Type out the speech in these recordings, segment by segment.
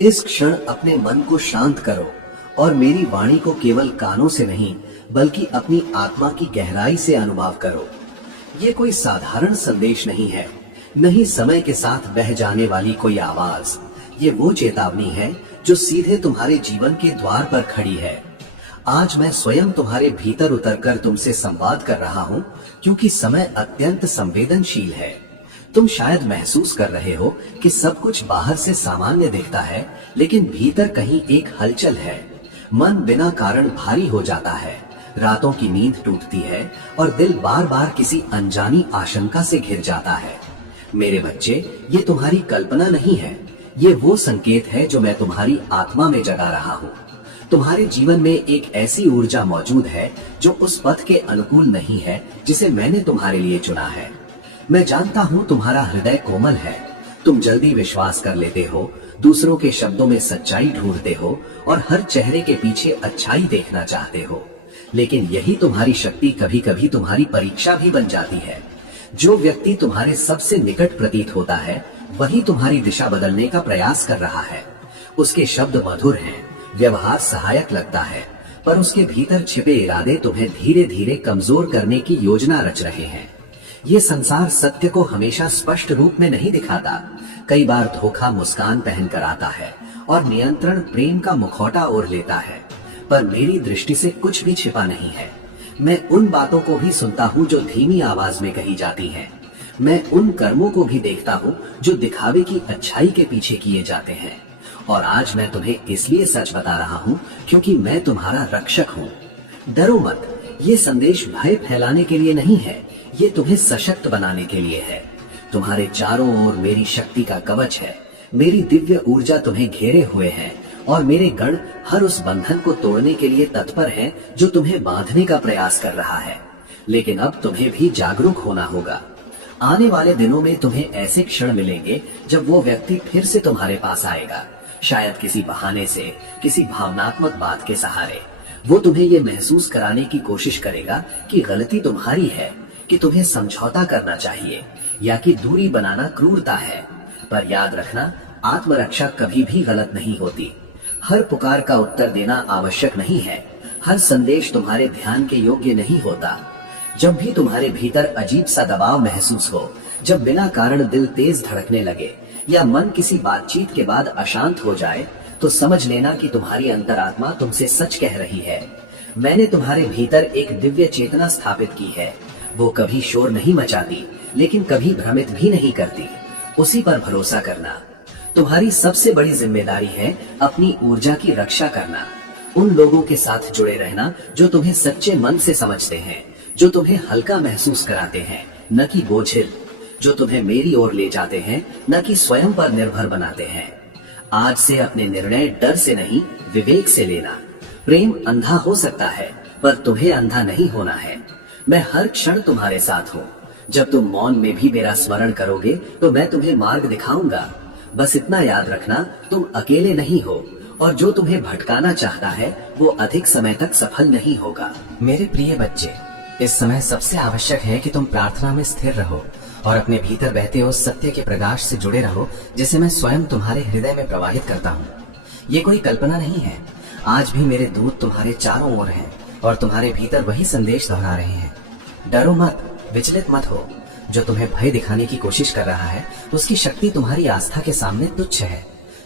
इस क्षण अपने मन को शांत करो और मेरी वाणी को केवल कानों से नहीं बल्कि अपनी आत्मा की गहराई से अनुभव करो। ये कोई साधारण संदेश नहीं है, नहीं समय के साथ बह जाने वाली कोई आवाज। ये वो चेतावनी है जो सीधे तुम्हारे जीवन के द्वार पर खड़ी है। आज मैं स्वयं तुम्हारे भीतर उतरकर तुमसे संवाद कर रहा हूँ, क्योंकि समय अत्यंत संवेदनशील है। तुम शायद महसूस कर रहे हो कि सब कुछ बाहर से सामान्य दिखता है, लेकिन भीतर कहीं एक हलचल है। मन बिना कारण भारी हो जाता है, रातों की नींद टूटती है और दिल बार बार किसी अनजानी आशंका से घिर जाता है। मेरे बच्चे, ये तुम्हारी कल्पना नहीं है, ये वो संकेत है जो मैं तुम्हारी आत्मा में जगा रहा हूँ। तुम्हारे जीवन में एक ऐसी ऊर्जा मौजूद है जो उस पथ के अनुकूल नहीं है जिसे मैंने तुम्हारे लिए चुना है। मैं जानता हूँ तुम्हारा हृदय कोमल है, तुम जल्दी विश्वास कर लेते हो, दूसरों के शब्दों में सच्चाई ढूंढते हो और हर चेहरे के पीछे अच्छाई देखना चाहते हो। लेकिन यही तुम्हारी शक्ति कभी कभी तुम्हारी परीक्षा भी बन जाती है। जो व्यक्ति तुम्हारे सबसे निकट प्रतीत होता है वही तुम्हारी दिशा बदलने का प्रयास कर रहा है। उसके शब्द मधुर हैं, व्यवहार सहायक लगता है, पर उसके भीतर छिपे इरादे तुम्हें धीरे धीरे कमजोर करने की योजना रच रहे हैं। ये संसार सत्य को हमेशा स्पष्ट रूप में नहीं दिखाता। कई बार धोखा मुस्कान पहन कर आता है और नियंत्रण प्रेम का मुखौटा ओढ़ लेता है, पर मेरी दृष्टि से कुछ भी छिपा नहीं है। मैं उन बातों को भी सुनता हूँ जो धीमी आवाज में कही जाती हैं। मैं उन कर्मों को भी देखता हूँ जो दिखावे की अच्छाई के पीछे किए जाते हैं। और आज मैं तुम्हें इसलिए सच बता रहा हूँ क्योंकि मैं तुम्हारा रक्षक हूँ। डरो मत, ये संदेश भय फैलाने के लिए नहीं है, ये तुम्हें सशक्त बनाने के लिए है। तुम्हारे चारों ओर मेरी शक्ति का कवच है, मेरी दिव्य ऊर्जा तुम्हें घेरे हुए है और मेरे गण हर उस बंधन को तोड़ने के लिए तत्पर हैं जो तुम्हें बांधने का प्रयास कर रहा है। लेकिन अब तुम्हें भी जागरूक होना होगा। आने वाले दिनों में तुम्हें ऐसे क्षण मिलेंगे जब वो व्यक्ति फिर से तुम्हारे पास आएगा, शायद किसी बहाने से, किसी भावनात्मक बात के सहारे। वो तुम्हें ये महसूस कराने की कोशिश करेगा कि गलती तुम्हारी है, कि तुम्हें समझौता करना चाहिए या कि दूरी बनाना क्रूरता है। पर याद रखना, आत्मरक्षा कभी भी गलत नहीं होती। हर पुकार का उत्तर देना आवश्यक नहीं है, हर संदेश तुम्हारे ध्यान के योग्य नहीं होता। जब भी तुम्हारे भीतर अजीब सा दबाव महसूस हो, जब बिना कारण दिल तेज धड़कने लगे या मन किसी बातचीत के बाद अशांत हो जाए, तो समझ लेना कि तुम्हारी अंतरात्मा तुमसे सच कह रही है। मैंने तुम्हारे भीतर एक दिव्य चेतना स्थापित की है। वो कभी शोर नहीं मचाती, लेकिन कभी भ्रमित भी नहीं करती। उसी पर भरोसा करना। तुम्हारी सबसे बड़ी जिम्मेदारी है अपनी ऊर्जा की रक्षा करना। उन लोगों के साथ जुड़े रहना जो तुम्हें सच्चे मन से समझते हैं, जो तुम्हें हल्का महसूस कराते हैं, न कि बोझिल, जो तुम्हें मेरी ओर ले जाते हैं, न कि स्वयं पर निर्भर बनाते हैं। आज से अपने निर्णय डर से नहीं, विवेक से लेना। प्रेम अंधा हो सकता है, पर तुम्हें अंधा नहीं होना है। मैं हर क्षण तुम्हारे साथ हूँ। जब तुम मौन में भी मेरा स्मरण करोगे तो मैं तुम्हें मार्ग दिखाऊंगा। बस इतना याद रखना, तुम अकेले नहीं हो और जो तुम्हें भटकाना चाहता है वो अधिक समय तक सफल नहीं होगा। मेरे प्रिय बच्चे, इस समय सबसे आवश्यक है कि तुम प्रार्थना में स्थिर रहो और अपने भीतर बहते उस सत्य के प्रकाश से जुड़े रहो जिसे मैं स्वयं तुम्हारे हृदय में प्रवाहित करता हूँ। ये कोई कल्पना नहीं है। आज भी मेरे दूत तुम्हारे चारों ओर हैं और तुम्हारे भीतर वही संदेश दोहरा रहे हैं। डरो मत, विचलित मत हो। जो तुम्हें भय दिखाने की कोशिश कर रहा है उसकी शक्ति तुम्हारी आस्था के सामने तुच्छ है।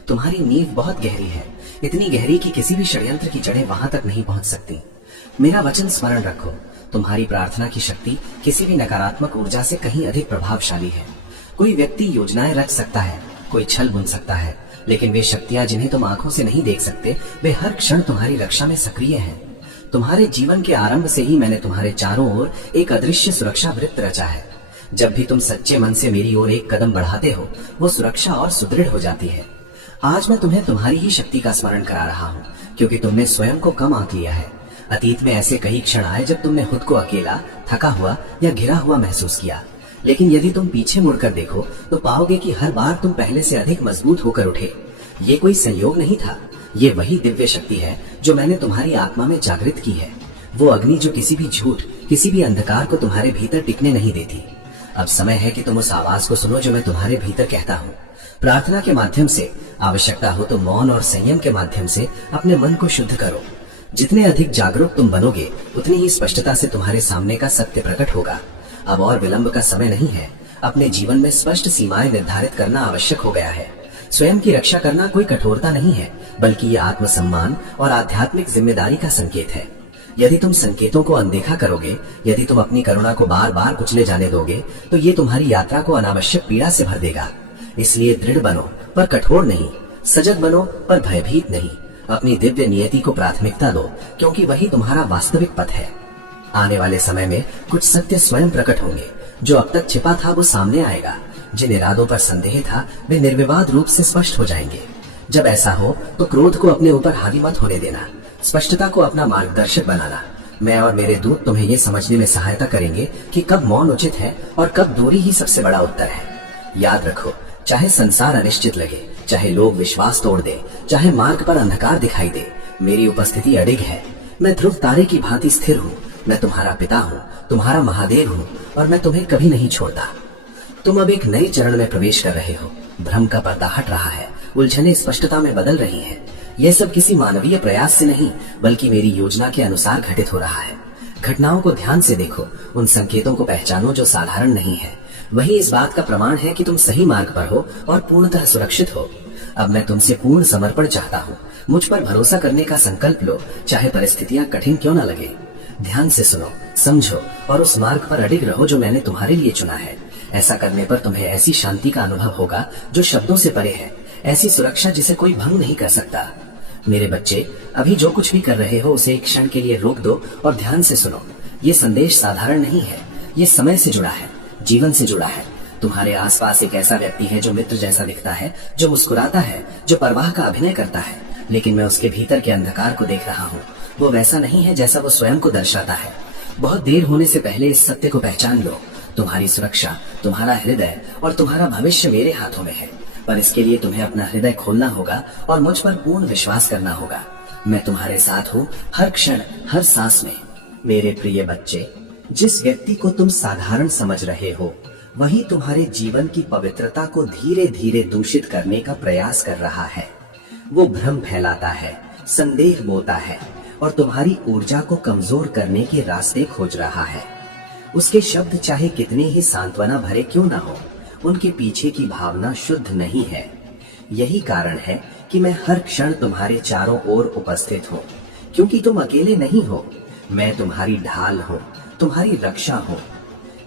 तुम्हारी नींव बहुत गहरी है, इतनी गहरी कि किसी भी षड्यंत्र की जड़ें वहां तक नहीं पहुंच सकती। मेरा वचन स्मरण रखो, तुम्हारी प्रार्थना की शक्ति किसी भी नकारात्मक ऊर्जा से कहीं अधिक प्रभावशाली है। कोई व्यक्ति योजनाएं रच सकता है, कोई छल बुन सकता है, लेकिन वे शक्तियां जिन्हें तुम आंखों से नहीं देख सकते, वे हर क्षण तुम्हारी रक्षा में सक्रिय हैं। तुम्हारे जीवन के आरंभ से ही मैंने तुम्हारे चारों ओर एक अदृश्य सुरक्षा वृत्त रचा है। जब भी तुम सच्चे मन से मेरी ओर एक कदम बढ़ाते हो, वो सुरक्षा और सुदृढ़ हो जाती है। आज मैं तुम्हें तुम्हारी ही शक्ति का स्मरण करा रहा हूँ, क्योंकि तुमने स्वयं को कम आंक लिया है। अतीत में ऐसे कई क्षण आए जब तुमने खुद को अकेला, थका हुआ या घिरा हुआ महसूस किया, लेकिन यदि तुम पीछे मुड़कर देखो तो पाओगे कि हर बार तुम पहले से अधिक मजबूत होकर उठे। ये कोई संयोग नहीं था, ये वही दिव्य शक्ति है जो मैंने तुम्हारी आत्मा में जागृत की है। वो अग्नि जो किसी भी झूठ, किसी भी अंधकार को तुम्हारे भीतर टिकने नहीं देती। अब समय है कि तुम उस आवाज को सुनो जो मैं तुम्हारे भीतर कहता हूँ। प्रार्थना के माध्यम से आवश्यकता हो तो मौन और संयम के माध्यम से अपने मन को शुद्ध करो। जितने अधिक जागरूक तुम बनोगे, उतनी ही स्पष्टता से तुम्हारे सामने का सत्य प्रकट होगा। अब और विलंब का समय नहीं है। अपने जीवन में स्पष्ट सीमाएं निर्धारित करना आवश्यक हो गया है। स्वयं की रक्षा करना कोई कठोरता नहीं है, बल्कि ये आत्मसम्मान और आध्यात्मिक जिम्मेदारी का संकेत है। यदि तुम संकेतों को अनदेखा करोगे, यदि तुम अपनी करुणा को बार बार कुचले जाने दोगे, तो ये तुम्हारी यात्रा को अनावश्यक पीड़ा से भर देगा। इसलिए दृढ़ बनो पर कठोर नहीं, सजग बनो पर भयभीत नहीं। अपनी दिव्य नियति को प्राथमिकता दो, क्योंकि वही तुम्हारा वास्तविक पथ है। आने वाले समय में कुछ सत्य स्वयं प्रकट होंगे। जो अब तक छिपा था वो सामने आएगा। जिन इरादों पर संदेह था वे निर्विवाद रूप से स्पष्ट हो जाएंगे। जब ऐसा हो तो क्रोध को अपने ऊपर हावी मत होने देना, स्पष्टता को अपना मार्गदर्शक बनाना। मैं और मेरे दूत तुम्हें ये समझने में सहायता करेंगे कि कब मौन उचित है और कब दूरी ही सबसे बड़ा उत्तर है। याद रखो, चाहे संसार अनिश्चित लगे, चाहे लोग विश्वास तोड़ दे, चाहे मार्ग पर अंधकार दिखाई दे, मेरी उपस्थिति अडिग है। मैं ध्रुव तारे की भांति स्थिर हूँ। मैं तुम्हारा पिता हूँ, तुम्हारा महादेव हूँ, और मैं तुम्हें कभी नहीं छोड़ता। तुम अब एक नए चरण में प्रवेश कर रहे हो। भ्रम का पर्दा हट रहा है, उलझने स्पष्टता में बदल रही हैं। यह सब किसी मानवीय प्रयास से नहीं, बल्कि मेरी योजना के अनुसार घटित हो रहा है। घटनाओं को ध्यान से देखो, उन संकेतों को पहचानो जो साधारण नहीं है। वही इस बात का प्रमाण है कि तुम सही मार्ग पर हो और पूर्णतः सुरक्षित हो। अब मैं तुमसे पूर्ण समर्पण चाहता हूँ। मुझ पर भरोसा करने का संकल्प लो, चाहे परिस्थितियां कठिन क्यों न लगे। ध्यान से सुनो, समझो और उस मार्ग पर अडिग रहो जो मैंने तुम्हारे लिए चुना है। ऐसा करने पर तुम्हें ऐसी शांति का अनुभव होगा जो शब्दों से परे है, ऐसी सुरक्षा जिसे कोई भंग नहीं कर सकता। मेरे बच्चे, अभी जो कुछ भी कर रहे हो उसे एक क्षण के लिए रोक दो और ध्यान से सुनो। ये संदेश साधारण नहीं है, ये समय से जुड़ा है, जीवन से जुड़ा है। तुम्हारे आसपास एक ऐसा व्यक्ति है जो मित्र जैसा दिखता है, जो मुस्कुराता है, जो परवाह का अभिनय करता है, लेकिन मैं उसके भीतर के अंधकार को देख रहा हूँ। वो वैसा नहीं है जैसा वो स्वयं को दर्शाता है। बहुत देर होने से पहले इस सत्य को पहचान लो। तुम्हारी सुरक्षा, तुम्हारा हृदय और तुम्हारा भविष्य मेरे हाथों में है, पर इसके लिए तुम्हें अपना हृदय खोलना होगा और मुझ पर पूर्ण विश्वास करना होगा। मैं तुम्हारे साथ हूँ हर क्षण, हर सांस में। मेरे प्रिय बच्चे, जिस व्यक्ति को तुम साधारण समझ रहे हो, वही तुम्हारे जीवन की पवित्रता को धीरे धीरे दूषित करने का प्रयास कर रहा है। वो भ्रम फैलाता है, संदेह बोता है और तुम्हारी ऊर्जा को कमजोर करने के रास्ते खोज रहा है। उसके शब्द चाहे कितने ही सांत्वना भरे क्यों न हो, उनके पीछे की भावना शुद्ध नहीं है। यही कारण है कि मैं हर क्षण तुम्हारे चारों ओर उपस्थित हूँ, क्योंकि तुम अकेले नहीं हो। मैं तुम्हारी ढाल हूँ, तुम्हारी रक्षा हूँ।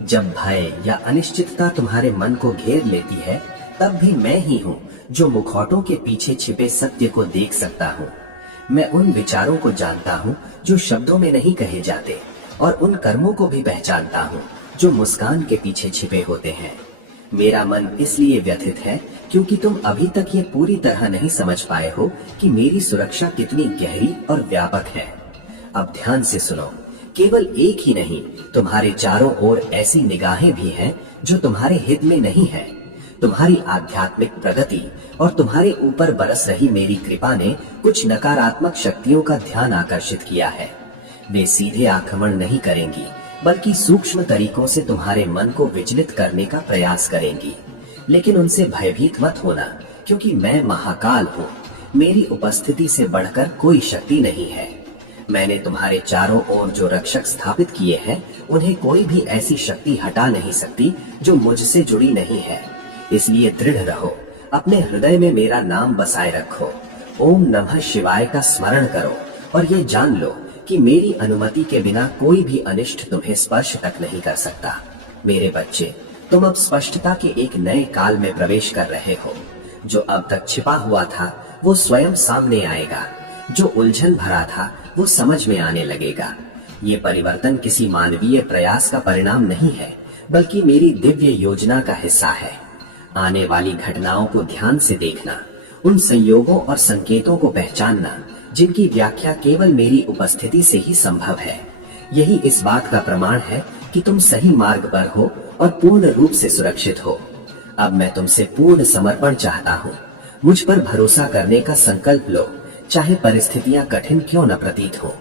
जब भय या अनिश्चितता तुम्हारे मन को घेर लेती है, तब भी मैं ही हूँ जो मुखौटों के पीछे छिपे सत्य को देख सकता हूँ। मैं उन विचारों को जानता हूँ जो शब्दों में नहीं कहे जाते, और उन कर्मों को भी पहचानता हूँ जो मुस्कान के पीछे छिपे होते हैं। मेरा मन इसलिए व्यथित है क्योंकि तुम अभी तक ये पूरी तरह नहीं समझ पाए हो कि मेरी सुरक्षा कितनी गहरी और व्यापक है। अब ध्यान से सुनो, केवल एक ही नहीं, तुम्हारे चारों ओर ऐसी निगाहें भी हैं जो तुम्हारे हित में नहीं है। तुम्हारी आध्यात्मिक प्रगति और तुम्हारे ऊपर बरस रही मेरी कृपा ने कुछ नकारात्मक शक्तियों का ध्यान आकर्षित किया है। वे सीधे आक्रमण नहीं करेंगी, बल्कि सूक्ष्म तरीकों से तुम्हारे मन को विचलित करने का प्रयास करेंगी। लेकिन उनसे भयभीत मत होना, क्योंकि मैं महाकाल हूँ। मेरी उपस्थिति से बढ़कर कोई शक्ति नहीं है। मैंने तुम्हारे चारों ओर जो रक्षक स्थापित किए हैं, उन्हें कोई भी ऐसी शक्ति हटा नहीं सकती जो मुझसे जुड़ी नहीं है। इसलिए दृढ़ रहो, अपने हृदय में मेरा नाम बसाए रखो। ओम नमः शिवाय का स्मरण करो और ये जान लो कि मेरी अनुमति के बिना कोई भी अनिष्ट तुम्हें स्पर्श तक नहीं कर सकता। मेरे बच्चे, तुम अब स्पष्टता के एक नए काल में प्रवेश कर रहे हो। जो अब तक छिपा हुआ था वो स्वयं सामने आएगा। जो उलझन भरा था वो समझ में आने लगेगा। ये परिवर्तन किसी मानवीय प्रयास का परिणाम नहीं है, बल्कि मेरी दिव्य योजना का हिस्सा है। आने वाली घटनाओं को ध्यान से देखना, उन संयोगों और संकेतों को पहचानना जिनकी व्याख्या केवल मेरी उपस्थिति से ही संभव है। यही इस बात का प्रमाण है कि तुम सही मार्ग पर हो और पूर्ण रूप से सुरक्षित हो। अब मैं तुमसे पूर्ण समर्पण चाहता हूँ। मुझ पर भरोसा करने का संकल्प लो, चाहे परिस्थितियां कठिन क्यों न प्रतीत हो।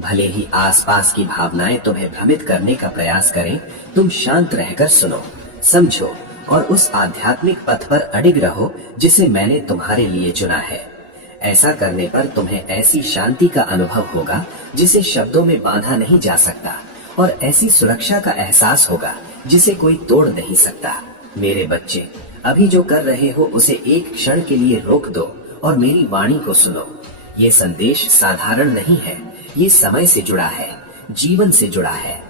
भले ही आसपास की भावनाएं तुम्हें भ्रमित करने का प्रयास करें, तुम शांत रहकर सुनो, समझो और उस आध्यात्मिक पथ पर अडिग रहो जिसे मैंने तुम्हारे लिए चुना है। ऐसा करने पर तुम्हें ऐसी शांति का अनुभव होगा जिसे शब्दों में बांधा नहीं जा सकता, और ऐसी सुरक्षा का एहसास होगा जिसे कोई तोड़ नहीं सकता। मेरे बच्चे, अभी जो कर रहे हो उसे एक क्षण के लिए रोक दो और मेरी वाणी को सुनो। ये संदेश साधारण नहीं है, ये समय से जुड़ा है, जीवन से जुड़ा है।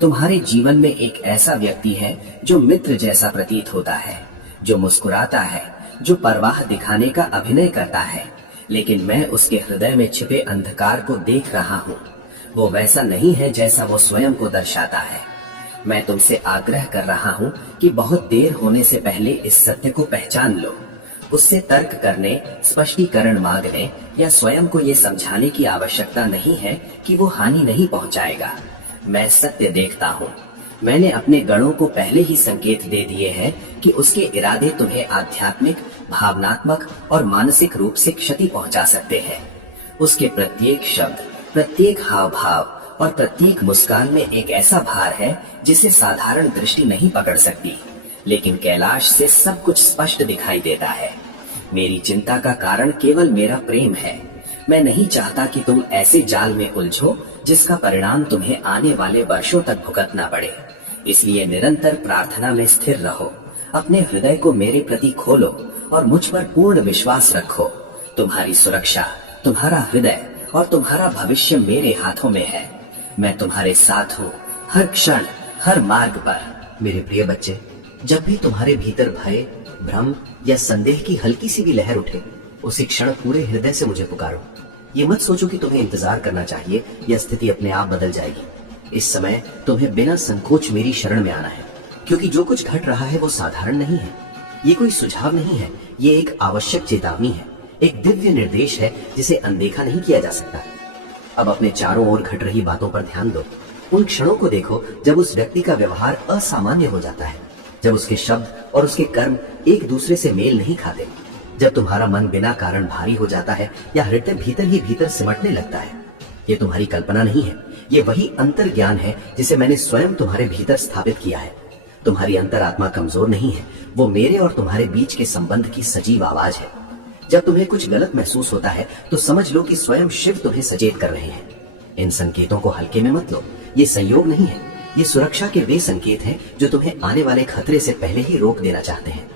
तुम्हारे जीवन में एक ऐसा व्यक्ति है जो मित्र जैसा प्रतीत होता है, जो मुस्कुराता है, जो परवाह दिखाने का अभिनय करता है, लेकिन मैं उसके हृदय में छिपे अंधकार को देख रहा हूँ। वो वैसा नहीं है जैसा वो स्वयं को दर्शाता है। मैं तुमसे आग्रह कर रहा हूँ कि बहुत देर होने से पहले इस सत्य को पहचान लो। उससे तर्क करने, स्पष्टीकरण मांगने या स्वयं को ये समझाने की आवश्यकता नहीं है कि वो हानि नहीं पहुंचाएगा। मैं सत्य देखता हूँ। मैंने अपने गणों को पहले ही संकेत दे दिए हैं कि उसके इरादे तुम्हें आध्यात्मिक, भावनात्मक और मानसिक रूप से क्षति पहुंचा सकते हैं। उसके प्रत्येक शब्द, प्रत्येक हाव भाव और प्रत्येक मुस्कान में एक ऐसा भार है जिसे साधारण दृष्टि नहीं पकड़ सकती, लेकिन कैलाश से सब कुछ स्पष्ट दिखाई देता है। मेरी चिंता का कारण केवल मेरा प्रेम है। मैं नहीं चाहता कि तुम ऐसे जाल में उलझो जिसका परिणाम तुम्हें आने वाले वर्षों तक भुगतना पड़े। इसलिए निरंतर प्रार्थना में स्थिर रहो, अपने हृदय को मेरे प्रति खोलो और मुझ पर पूर्ण विश्वास रखो। तुम्हारी सुरक्षा, तुम्हारा हृदय और तुम्हारा भविष्य मेरे हाथों में है। मैं तुम्हारे साथ हूँ, हर क्षण, हर मार्ग पर। मेरे प्रिय बच्चे, जब भी तुम्हारे भीतर भय, भ्रम या संदेह की हल्की सी भी लहर उठे, उसी क्षण पूरे हृदय से मुझे पुकारो। ये मत सोचो कि तुम्हें इंतजार करना चाहिए या स्थिति अपने आप बदल जाएगी। इस समय तुम्हें बिना संकोच मेरी शरण में आना है, क्योंकि जो कुछ घट रहा है वो साधारण नहीं है। ये कोई सुझाव नहीं है, ये एक आवश्यक चेतावनी है, एक दिव्य निर्देश है जिसे अनदेखा नहीं किया जा सकता। अब अपने चारों ओर घट रही बातों पर ध्यान दो। उन क्षणों को देखो जब उस व्यक्ति का व्यवहार असामान्य हो जाता है, जब उसके शब्द और उसके कर्म एक दूसरे से मेल नहीं खाते, जब तुम्हारा मन बिना कारण भारी हो जाता है या हृदय भीतर ही भीतर सिमटने लगता है। ये तुम्हारी कल्पना नहीं है, ये वही अंतर ज्ञान है जिसे मैंने स्वयं तुम्हारे भीतर स्थापित किया है। तुम्हारी अंतरात्मा कमजोर नहीं है, वो मेरे और तुम्हारे बीच के संबंध की सजीव आवाज है। जब तुम्हें कुछ गलत महसूस होता है तो समझ लो कि स्वयं शिव तुम्हें सचेत कर रहे हैं। इन संकेतों को हल्के में मत लो, ये संयोग नहीं है, ये सुरक्षा के वे संकेत हैं जो तुम्हें आने वाले खतरे से पहले ही रोक देना चाहते हैं।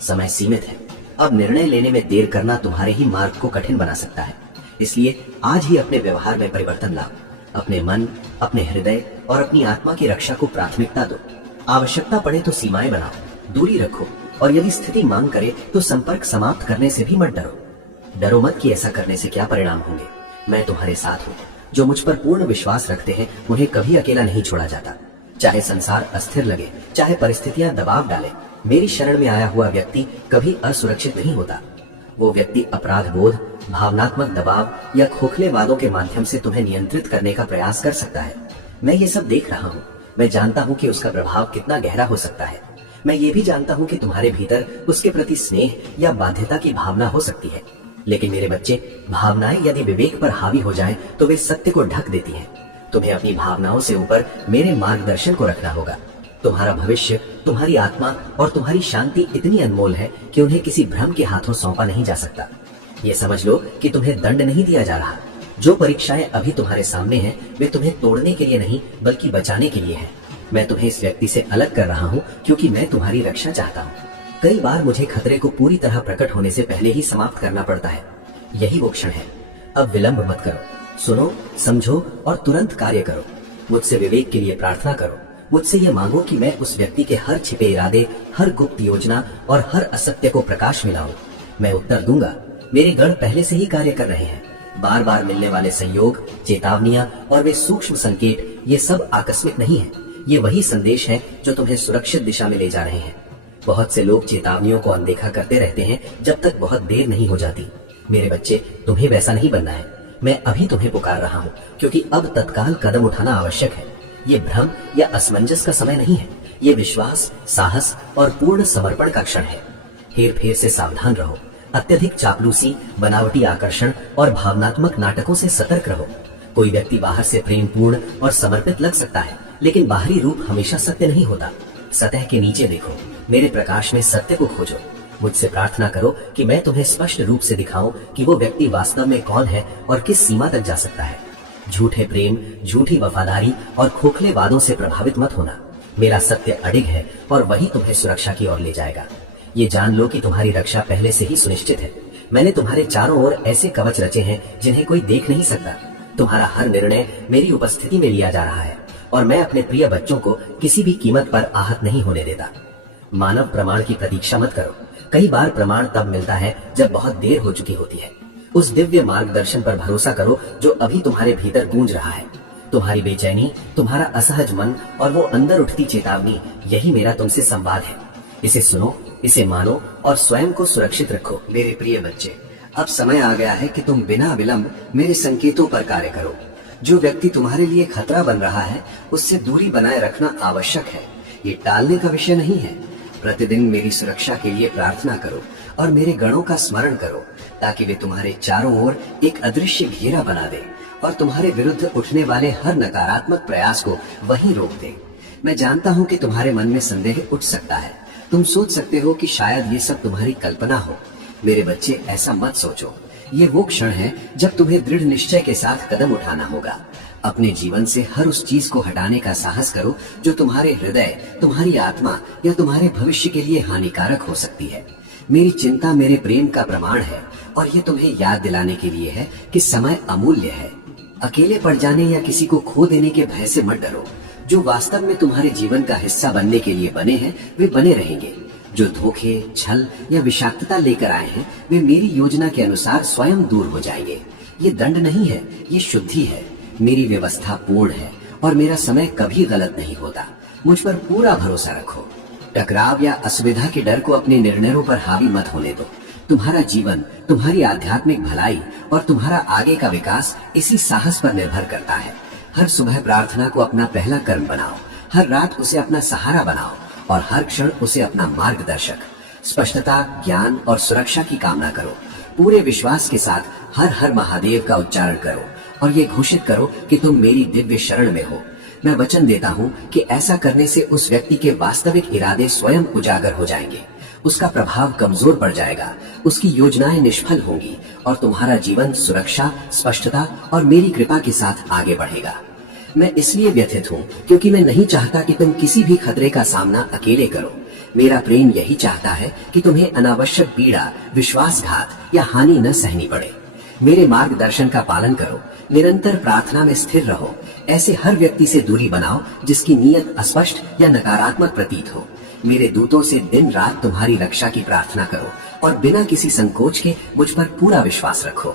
समय सीमित है, अब निर्णय लेने में देर करना तुम्हारे ही मार्ग को कठिन बना सकता है। इसलिए आज ही अपने व्यवहार में परिवर्तन लाओ। अपने मन, अपने हृदय और अपनी आत्मा की रक्षा को प्राथमिकता दो। आवश्यकता पड़े तो सीमाएं बनाओ, दूरी रखो, और यदि स्थिति मांग करे तो संपर्क समाप्त करने से भी मत डरो। डरो मत कि ऐसा करने से क्या परिणाम होंगे। मैं तुम्हारे साथ हूँ। जो मुझ पर पूर्ण विश्वास रखते हैं उन्हें कभी अकेला नहीं छोड़ा जाता। चाहे संसार अस्थिर लगे, चाहे परिस्थितियां दबाव डाले, मेरी शरण में आया हुआ व्यक्ति कभी असुरक्षित नहीं होता। वो व्यक्ति अपराध बोध, भावनात्मक दबाव या खोखले वादों के माध्यम से तुम्हें नियंत्रित करने का प्रयास कर सकता है। मैं ये सब देख रहा हूँ। मैं जानता हूँ कि उसका प्रभाव कितना गहरा हो सकता है। मैं ये भी जानता हूँ कि तुम्हारे भीतर उसके प्रति स्नेह या बाध्यता की भावना हो सकती है। लेकिन मेरे बच्चे, भावनाएं यदि विवेक पर हावी हो जाएं, तो वे सत्य को ढक देती हैं। तुम्हें अपनी भावनाओं से ऊपर मेरे मार्गदर्शन को रखना होगा। तुम्हारा भविष्य, तुम्हारी आत्मा और तुम्हारी शांति इतनी अनमोल है कि उन्हें किसी भ्रम के हाथों सौंपा नहीं जा सकता। ये समझ लो कि तुम्हें दंड नहीं दिया जा रहा। जो परीक्षाएं अभी तुम्हारे सामने हैं, वे तुम्हें तोड़ने के लिए नहीं बल्कि बचाने के लिए हैं। मैं तुम्हें इस व्यक्ति से अलग कर रहा हूँ क्योंकि मैं तुम्हारी रक्षा चाहता हूँ। कई बार मुझे खतरे को पूरी तरह प्रकट होने से पहले ही समाप्त करना पड़ता है। यही वो क्षण है। अब विलंब मत करो, सुनो, समझो और तुरंत कार्य करो। मुझसे विवेक के लिए प्रार्थना करो। मुझसे ये मांगो कि मैं उस व्यक्ति के हर छिपे इरादे, हर गुप्त योजना और हर असत्य को प्रकाश में लाऊं। मैं उत्तर दूंगा। मेरे गण पहले से ही कार्य कर रहे हैं। बार बार मिलने वाले संयोग, चेतावनियां और वे सूक्ष्म संकेत, ये सब आकस्मिक नहीं है। ये वही संदेश है जो तुम्हें सुरक्षित दिशा में ले जा रहे हैं। बहुत से लोग चेतावनियों को अनदेखा करते रहते हैं जब तक बहुत देर नहीं हो जाती। मेरे बच्चे, तुम्हें वैसा नहीं बनना है। मैं अभी तुम्हें पुकार रहा हूँ क्योंकि अब तत्काल कदम उठाना आवश्यक है। ये भ्रम या असमंजस का समय नहीं है। ये विश्वास, साहस और पूर्ण समर्पण का क्षण है। हेर फेर से सावधान रहो। अत्यधिक चापलूसी, बनावटी आकर्षण और भावनात्मक नाटकों से सतर्क रहो। कोई व्यक्ति बाहर से प्रेमपूर्ण और समर्पित लग सकता है, लेकिन बाहरी रूप हमेशा सत्य नहीं होता। सतह के नीचे देखो, मेरे प्रकाश में सत्य को खोजो। मुझसे प्रार्थना करो कि मैं तुम्हें स्पष्ट रूप से दिखाऊं कि वो व्यक्ति वास्तव में कौन है और किस सीमा तक जा सकता है। झूठे प्रेम, झूठी वफादारी और खोखले वादों से प्रभावित मत होना। मेरा सत्य अडिग है और वही तुम्हें सुरक्षा की ओर ले जाएगा। ये जान लो कि तुम्हारी रक्षा पहले से ही सुनिश्चित है। मैंने तुम्हारे चारों ओर ऐसे कवच रचे हैं जिन्हें कोई देख नहीं सकता। तुम्हारा हर निर्णय मेरी उपस्थिति में लिया जा रहा है और मैं अपने प्रिय बच्चों को किसी भी कीमत पर आहत नहीं होने देता। मानव प्रमाण की प्रतीक्षा मत करो। कई बार प्रमाण तब मिलता है जब बहुत देर हो चुकी होती है। उस दिव्य मार्गदर्शन पर भरोसा करो जो अभी तुम्हारे भीतर गूंज रहा है। तुम्हारी बेचैनी, तुम्हारा असहज मन और वो अंदर उठती चेतावनी, यही मेरा तुमसे संवाद है। इसे सुनो, इसे मानो और स्वयं को सुरक्षित रखो। मेरे प्रिय बच्चे, अब समय आ गया है कि तुम बिना विलंब मेरे संकेतों पर कार्य करो। जो व्यक्ति तुम्हारे लिए खतरा बन रहा है उससे दूरी बनाए रखना आवश्यक है। ये टालने का विषय नहीं है। प्रतिदिन मेरी सुरक्षा के लिए प्रार्थना करो और मेरे गणों का स्मरण करो ताकि वे तुम्हारे चारों ओर एक अदृश्य घेरा बना दे और तुम्हारे विरुद्ध उठने वाले हर नकारात्मक प्रयास को वहीं रोक दे। मैं जानता हूँ कि तुम्हारे मन में संदेह उठ सकता है। तुम सोच सकते हो कि शायद ये सब तुम्हारी कल्पना हो। मेरे बच्चे, ऐसा मत सोचो। ये वो क्षण है जब तुम्हें दृढ़ निश्चय के साथ कदम उठाना होगा। अपने जीवन से हर उस चीज को हटाने का साहस करो जो तुम्हारे हृदय, तुम्हारी आत्मा या तुम्हारे भविष्य के लिए हानिकारक हो सकती है। मेरी चिंता मेरे प्रेम का प्रमाण है और ये तुम्हें याद दिलाने के लिए है कि समय अमूल्य है। अकेले पड़ जाने या किसी को खो देने के भय से मत डरो। जो वास्तव में तुम्हारे जीवन का हिस्सा बनने के लिए बने हैं वे बने रहेंगे। जो धोखे, छल या विषाक्तता लेकर आए हैं वे मेरी योजना के अनुसार स्वयं दूर हो जाएंगे। ये दंड नहीं है, ये शुद्धि है। मेरी व्यवस्था पूर्ण है और मेरा समय कभी गलत नहीं होता। मुझ पर पूरा भरोसा रखो। टकराव या असुविधा के डर को अपने निर्णयों पर हावी मत होने दो। तुम्हारा जीवन, तुम्हारी आध्यात्मिक भलाई और तुम्हारा आगे का विकास इसी साहस पर निर्भर करता है। हर सुबह प्रार्थना को अपना पहला कर्म बनाओ। हर रात उसे अपना सहारा बनाओ और हर क्षण उसे अपना मार्गदर्शक। स्पष्टता, ज्ञान और सुरक्षा की कामना करो। पूरे विश्वास के साथ हर हर महादेव का उच्चारण करो और ये घोषित करो कि तुम मेरी दिव्य शरण में हो। मैं वचन देता हूँ कि ऐसा करने से उस व्यक्ति के वास्तविक इरादे स्वयं उजागर हो जाएंगे। उसका प्रभाव कमजोर पड़ जाएगा, उसकी योजनाएं निष्फल होंगी और तुम्हारा जीवन सुरक्षा, स्पष्टता और मेरी कृपा के साथ आगे बढ़ेगा। मैं इसलिए व्यथित हूँ क्योंकि मैं नहीं चाहता कि तुम किसी भी खतरे का सामना अकेले करो। मेरा प्रेम यही चाहता है कि तुम्हें अनावश्यक पीड़ा, विश्वासघात या हानि न सहनी पड़े। मेरे मार्गदर्शन का पालन करो। निरंतर प्रार्थना में स्थिर रहो। ऐसे हर व्यक्ति से दूरी बनाओ जिसकी नीयत अस्पष्ट या नकारात्मक प्रतीत हो। मेरे दूतों से दिन रात तुम्हारी रक्षा की प्रार्थना करो और बिना किसी संकोच के मुझ पर पूरा विश्वास रखो।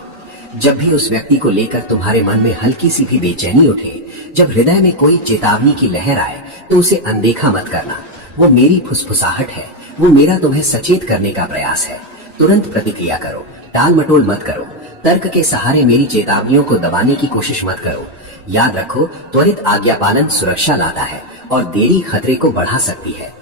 जब भी उस व्यक्ति को लेकर तुम्हारे मन में हल्की सी भी बेचैनी उठे, जब हृदय में कोई चेतावनी की लहर आए, तो उसे अनदेखा मत करना। वो मेरी फुसफुसाहट है, वो मेरा तुम्हें सचेत करने का प्रयास है। तुरंत प्रतिक्रिया करो, टाल मटोल मत करो। तर्क के सहारे मेरी चेतावनियों को दबाने की कोशिश मत करो। याद रखो, त्वरित आज्ञा पालन सुरक्षा लाता है और देरी खतरे को बढ़ा सकती है।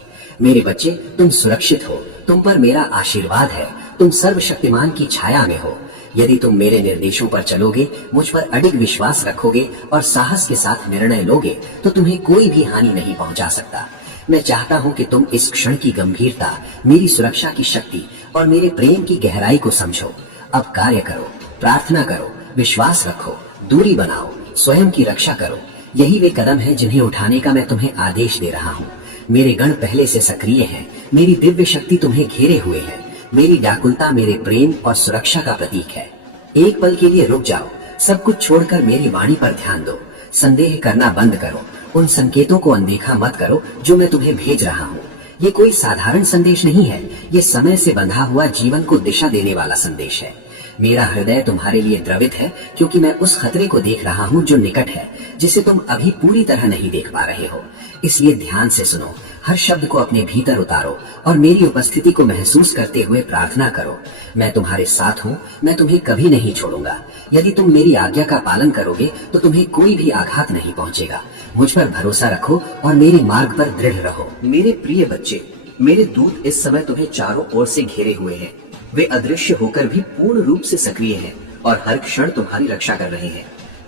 मेरे बच्चे, तुम सुरक्षित हो। तुम पर मेरा आशीर्वाद है। तुम सर्वशक्तिमान की छाया में हो। यदि तुम मेरे निर्देशों पर चलोगे, मुझ पर अडिग विश्वास रखोगे और साहस के साथ निर्णय लोगे, तो तुम्हें कोई भी हानि नहीं पहुंचा सकता। मैं चाहता हूं कि तुम इस क्षण की गंभीरता, मेरी सुरक्षा की शक्ति और मेरे प्रेम की गहराई को समझो। अब कार्य करो, प्रार्थना करो, विश्वास रखो, दूरी बनाओ, स्वयं की रक्षा करो। यही वे कदम हैं जिन्हें उठाने का मैं तुम्हें आदेश दे रहा हूँ। मेरे गण पहले से सक्रिय हैं। मेरी दिव्य शक्ति तुम्हें घेरे हुए है। मेरी व्याकुलता मेरे प्रेम और सुरक्षा का प्रतीक है। एक पल के लिए रुक जाओ। सब कुछ छोड़कर मेरी वाणी पर ध्यान दो। संदेह करना बंद करो। उन संकेतों को अनदेखा मत करो जो मैं तुम्हें भेज रहा हूँ। ये कोई साधारण संदेश नहीं है। ये समय से बंधा हुआ जीवन को दिशा देने वाला संदेश है। मेरा हृदय तुम्हारे लिए द्रवित है क्योंकि मैं उस खतरे को देख रहा हूँ जो निकट है, जिसे तुम अभी पूरी तरह नहीं देख पा रहे हो। इसलिए ध्यान से सुनो। हर शब्द को अपने भीतर उतारो और मेरी उपस्थिति को महसूस करते हुए प्रार्थना करो। मैं तुम्हारे साथ हूँ। मैं तुम्हें कभी नहीं छोड़ूंगा। यदि तुम मेरी आज्ञा का पालन करोगे तो तुम्हें कोई भी आघात नहीं पहुँचेगा। मुझ पर भरोसा रखो और मेरे मार्ग पर दृढ़ रहो। मेरे प्रिय बच्चे, मेरे दूत इस समय तुम्हें चारों ओर से घेरे हुए हैं। वे अदृश्य होकर भी पूर्ण रूप से सक्रिय हैं और हर क्षण तुम्हारी रक्षा कर रहे हैं।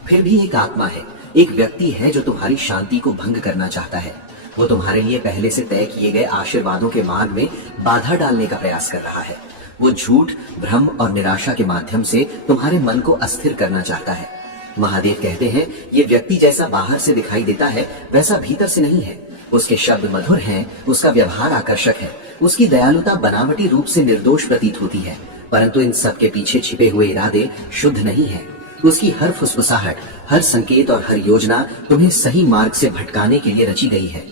फिर भी एक आत्मा है, एक व्यक्ति है जो तुम्हारी शांति को भंग करना चाहता है। वो तुम्हारे लिए पहले से तय किए गए आशीर्वादों के मार्ग में बाधा डालने का प्रयास कर रहा है। वो झूठ, भ्रम और निराशा के माध्यम से तुम्हारे मन को अस्थिर करना चाहता है। महादेव कहते हैं, ये व्यक्ति जैसा बाहर से दिखाई देता है वैसा भीतर से नहीं है। उसके शब्द मधुर हैं, उसका व्यवहार आकर्षक है, उसकी दयालुता बनावटी रूप से निर्दोष प्रतीत होती है, परंतु इन सब के पीछे छिपे हुए इरादे शुद्ध नहीं है। उसकी हर फुसफुसाहट, हर संकेत और हर योजना तुम्हें सही मार्ग से भटकाने के लिए रची गई है।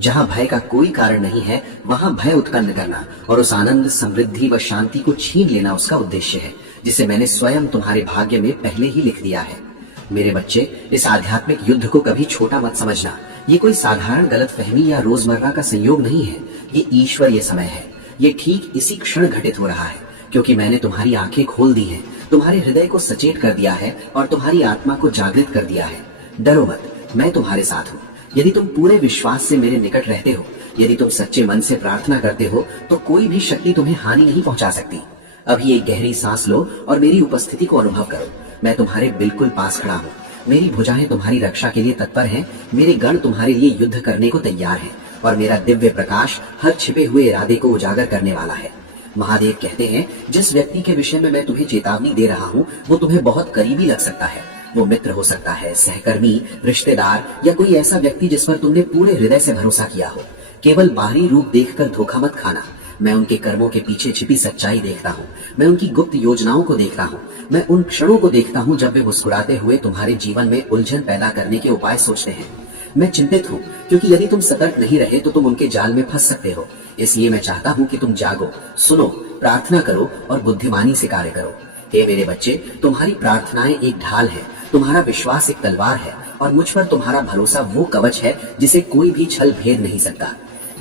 जहाँ भय का कोई कारण नहीं है, वहाँ भय उत्पन्न करना और उस आनंद, समृद्धि व शांति को छीन लेना उसका उद्देश्य है, जिसे मैंने स्वयं तुम्हारे भाग्य में पहले ही लिख दिया है। मेरे बच्चे, इस आध्यात्मिक युद्ध को कभी छोटा मत समझना। ये कोई साधारण गलतफहमी या रोजमर्रा का संयोग नहीं है। ये ईश्वरीय समय है। ये ठीक इसी क्षण घटित हो रहा है, क्योंकि मैंने तुम्हारी आंखें खोल दी हैं, तुम्हारे हृदय को सचेत कर दिया है और तुम्हारी आत्मा को जागृत कर दिया है। डरो मत, मैं तुम्हारे साथ हूँ। यदि तुम पूरे विश्वास से मेरे निकट रहते हो, यदि तुम सच्चे मन से प्रार्थना करते हो, तो कोई भी शक्ति तुम्हें हानि नहीं पहुंचा सकती। अभी एक गहरी सांस लो और मेरी उपस्थिति को अनुभव करो। मैं तुम्हारे बिल्कुल पास खड़ा हूँ। मेरी भुजाएं तुम्हारी रक्षा के लिए तत्पर हैं। मेरे गण तुम्हारे लिए युद्ध करने को तैयार हैं और मेरा दिव्य प्रकाश हर छिपे हुए इरादे को उजागर करने वाला है। महादेव कहते हैं, जिस व्यक्ति के विषय में मैं तुम्हें चेतावनी दे रहा हूँ, वो तुम्हें बहुत करीबी लग सकता है। वो मित्र हो सकता है, सहकर्मी, रिश्तेदार या कोई ऐसा व्यक्ति जिस पर तुमने पूरे हृदय से भरोसा किया हो। केवल बाहरी रूप देखकर धोखा मत खाना। मैं उनके कर्मों के पीछे छिपी सच्चाई देखता हूँ। मैं उनकी गुप्त योजनाओं को देखता हूँ। मैं उन क्षणों को देखता हूँ जब वे मुस्कुराते हुए तुम्हारे जीवन में उलझन पैदा करने के उपाय सोचते हैं। मैं चिंतित हूँ, क्योंकि यदि तुम सतर्क नहीं रहे तो तुम उनके जाल में फंस सकते हो। इसलिए मैं चाहता हूँ कि तुम जागो, सुनो, प्रार्थना करो और बुद्धिमानी से कार्य करो। हे मेरे बच्चे, तुम्हारी प्रार्थनाएं एक ढाल है, तुम्हारा विश्वास एक तलवार है और मुझ पर तुम्हारा भरोसा वो कवच है जिसे कोई भी छल भेद नहीं सकता।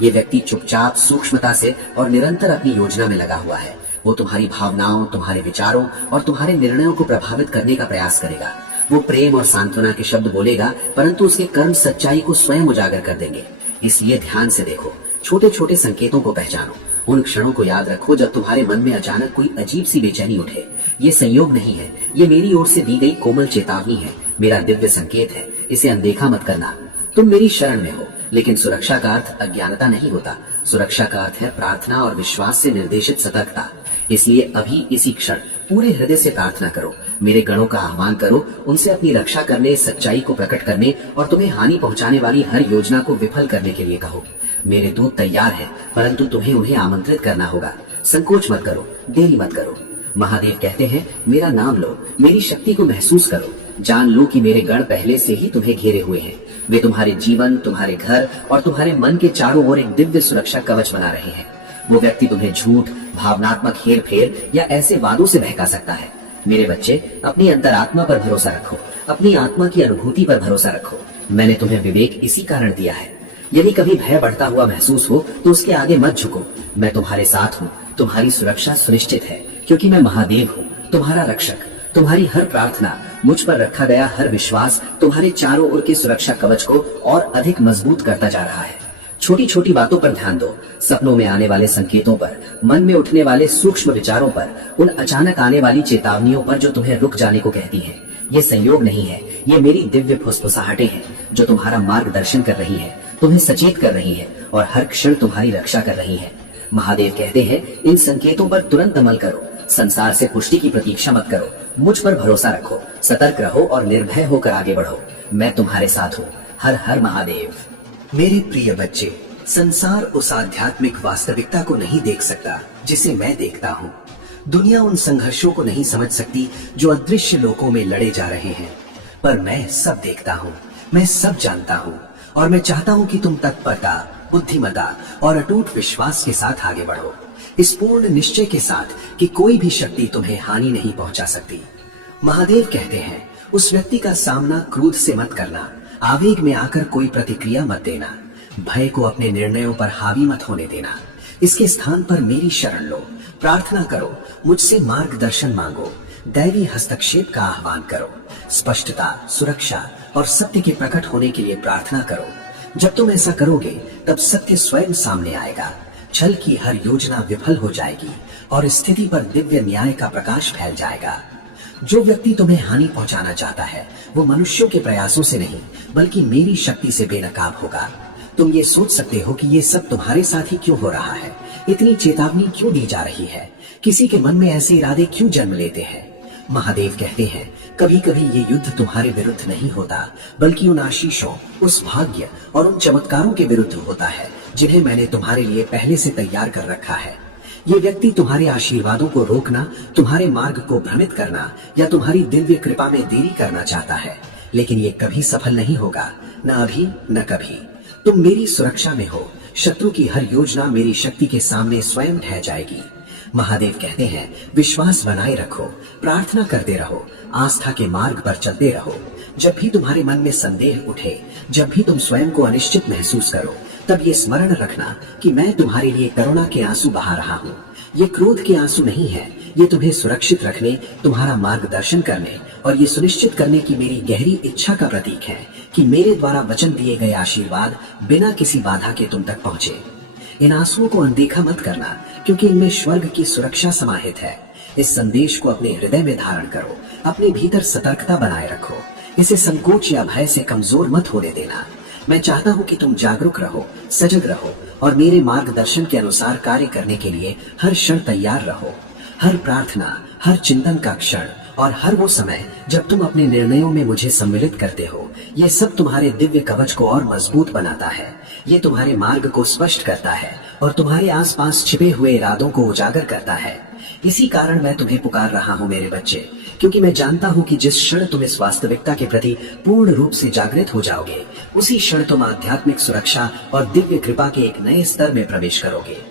ये व्यक्ति चुपचाप, सूक्ष्मता से और निरंतर अपनी योजना में लगा हुआ है। वो तुम्हारी भावनाओं, तुम्हारे विचारों और तुम्हारे निर्णयों को प्रभावित करने का प्रयास करेगा। वो प्रेम और सांत्वना के शब्द बोलेगा, परंतु उसके कर्म सच्चाई को स्वयं उजागर कर देंगे। इसलिए ध्यान से देखो, छोटे छोटे संकेतों को पहचानो। उन क्षणों को याद रखो जब तुम्हारे मन में अचानक कोई अजीब सी बेचैनी उठे। ये संयोग नहीं है, ये मेरी ओर से दी गई कोमल चेतावनी है, मेरा दिव्य संकेत है। इसे अनदेखा मत करना। तुम मेरी शरण में हो, लेकिन सुरक्षा का अर्थ अज्ञानता नहीं होता। सुरक्षा का अर्थ है प्रार्थना और विश्वास से निर्देशित सतर्कता। इसलिए अभी इसी क्षण पूरे हृदय से प्रार्थना करो, मेरे गणों का आह्वान करो, उनसे अपनी रक्षा करने, सच्चाई को प्रकट करने और तुम्हें हानि पहुंचाने वाली हर योजना को विफल करने के लिए कहो। मेरे दूत तैयार हैं, परंतु तुम्हें उन्हें आमंत्रित करना होगा। संकोच मत करो, देरी मत करो। महादेव कहते हैं, मेरा नाम लो, मेरी शक्ति को महसूस करो। जान लो कि मेरे गण पहले से ही तुम्हें घेरे हुए हैं। वे तुम्हारे जीवन, तुम्हारे घर और तुम्हारे मन के चारों ओर एक दिव्य सुरक्षा कवच बना रहे हैं। वो व्यक्ति तुम्हें झूठ, भावनात्मक हेर फेर या ऐसे वादों से बहका सकता है। मेरे बच्चे, अपनी अंतरात्मा पर भरोसा रखो, अपनी आत्मा की अनुभूति पर भरोसा रखो। मैंने तुम्हें विवेक इसी कारण दिया है। यदि कभी भय बढ़ता हुआ महसूस हो तो उसके आगे मत झुको। मैं तुम्हारे साथ हूँ। तुम्हारी सुरक्षा सुनिश्चित है, क्योंकि मैं महादेव हूँ, तुम्हारा रक्षक। तुम्हारी हर प्रार्थना, मुझ पर रखा गया हर विश्वास तुम्हारे चारों ओर के सुरक्षा कवच को और अधिक मजबूत करता जा रहा है। छोटी छोटी बातों पर ध्यान दो, सपनों में आने वाले संकेतों पर, मन में उठने वाले सूक्ष्म विचारों पर, उन अचानक आने वाली चेतावनियों पर जो तुम्हें रुक जाने को कहती है। ये संयोग नहीं है, ये मेरी दिव्य फुसफुसाहटें हैं जो तुम्हारा मार्गदर्शन कर रही है, तुम्हें सचेत कर रही है और हर क्षण तुम्हारी रक्षा कर रही है। महादेव कहते हैं, इन संकेतों पर तुरंत अमल करो। संसार से पुष्टि की प्रतीक्षा मत करो, मुझ पर भरोसा रखो, सतर्क रहो और निर्भय होकर आगे बढ़ो। मैं तुम्हारे साथ हूँ। हर हर महादेव। मेरे प्रिय बच्चे, संसार उस आध्यात्मिक वास्तविकता को नहीं देख सकता जिसे मैं देखता हूँ। दुनिया उन संघर्षों को नहीं समझ सकती जो अदृश्य लोकों में लड़े जा रहे हैं, पर मैं सब देखता हूँ, मैं सब जानता हूँ और मैं चाहता हूँ कि तुम तत्परता, बुद्धिमता और अटूट विश्वास के साथ आगे बढ़ो, इस पूर्ण निश्चय के साथ कि कोई भी शक्ति तुम्हें हानि नहीं पहुंचा सकती। महादेव कहते हैं, उस व्यक्ति का सामना क्रोध से मत करना, आवेग में आकर कोई प्रतिक्रिया मत देना, भय को अपने निर्णयों पर हावी मत होने देना। इसके स्थान पर मेरी शरण लो, प्रार्थना करो, मुझसे मार्गदर्शन मांगो, दैवी हस्तक्षेप का आह्वान करो, स्पष्टता, सुरक्षा और सत्य के प्रकट होने के लिए प्रार्थना करो। जब तुम ऐसा करोगे तब सत्य स्वयं सामने आएगा, छल की हर योजना विफल हो जाएगी और स्थिति पर दिव्य न्याय का प्रकाश फैल जाएगा। जो व्यक्ति तुम्हें हानि पहुंचाना चाहता है वो मनुष्यों के प्रयासों से नहीं बल्कि मेरी शक्ति से बेनकाब होगा। तुम ये सोच सकते हो कि ये सब तुम्हारे साथ ही क्यों हो रहा है, इतनी चेतावनी क्यों दी जा रही है, किसी के मन में ऐसे इरादे क्यों जन्म लेते हैं। महादेव कहते हैं, कभी कभी ये युद्ध तुम्हारे विरुद्ध नहीं होता, बल्कि उन आशीषों, उस भाग्य और उन चमत्कारों के विरुद्ध होता है जिन्हें मैंने तुम्हारे लिए पहले से तैयार कर रखा है। ये व्यक्ति तुम्हारे आशीर्वादों को रोकना, तुम्हारे मार्ग को भ्रमित करना या तुम्हारी दिव्य कृपा में देरी करना चाहता है, लेकिन ये कभी सफल नहीं होगा, न अभी न कभी। तुम मेरी सुरक्षा में हो, शत्रु की हर योजना मेरी शक्ति के सामने स्वयं ढह जाएगी। महादेव कहते हैं, विश्वास बनाए रखो, प्रार्थना करते रहो, आस्था के मार्ग पर चलते रहो। जब भी तुम्हारे मन में संदेह उठे, जब भी तुम स्वयं को अनिश्चित महसूस करो, तब ये स्मरण रखना कि मैं तुम्हारे लिए करुणा के आंसू बहा रहा हूँ। ये क्रोध के आंसू नहीं है, ये तुम्हें सुरक्षित रखने, तुम्हारा मार्गदर्शन करने और ये सुनिश्चित करने की मेरी गहरी इच्छा का प्रतीक है कि मेरे द्वारा वचन दिए गए आशीर्वाद बिना किसी बाधा के तुम तक पहुँचे। इन आंसुओं को अनदेखा मत करना, क्योंकि इनमें स्वर्ग की सुरक्षा समाहित है। इस संदेश को अपने हृदय में धारण करो, अपने भीतर सतर्कता बनाए रखो, इसे संकोच या भय से कमजोर मत होने देना। मैं चाहता हूँ कि तुम जागरूक रहो, सजग रहो और मेरे मार्गदर्शन के अनुसार कार्य करने के लिए हर क्षण तैयार रहो। हर प्रार्थना, हर चिंतन का क्षण और हर वो समय जब तुम अपने निर्णयों में मुझे सम्मिलित करते हो, ये सब तुम्हारे दिव्य कवच को और मजबूत बनाता है। ये तुम्हारे मार्ग को स्पष्ट करता है और तुम्हारे आसपास छिपे हुए इरादों को उजागर करता है। इसी कारण मैं तुम्हें पुकार रहा हूँ मेरे बच्चे, क्योंकि मैं जानता हूँ कि जिस क्षण तुम इस वास्तविकता के प्रति पूर्ण रूप से जागृत हो जाओगे, उसी क्षण तुम आध्यात्मिक सुरक्षा और दिव्य कृपा के एक नए स्तर में प्रवेश करोगे।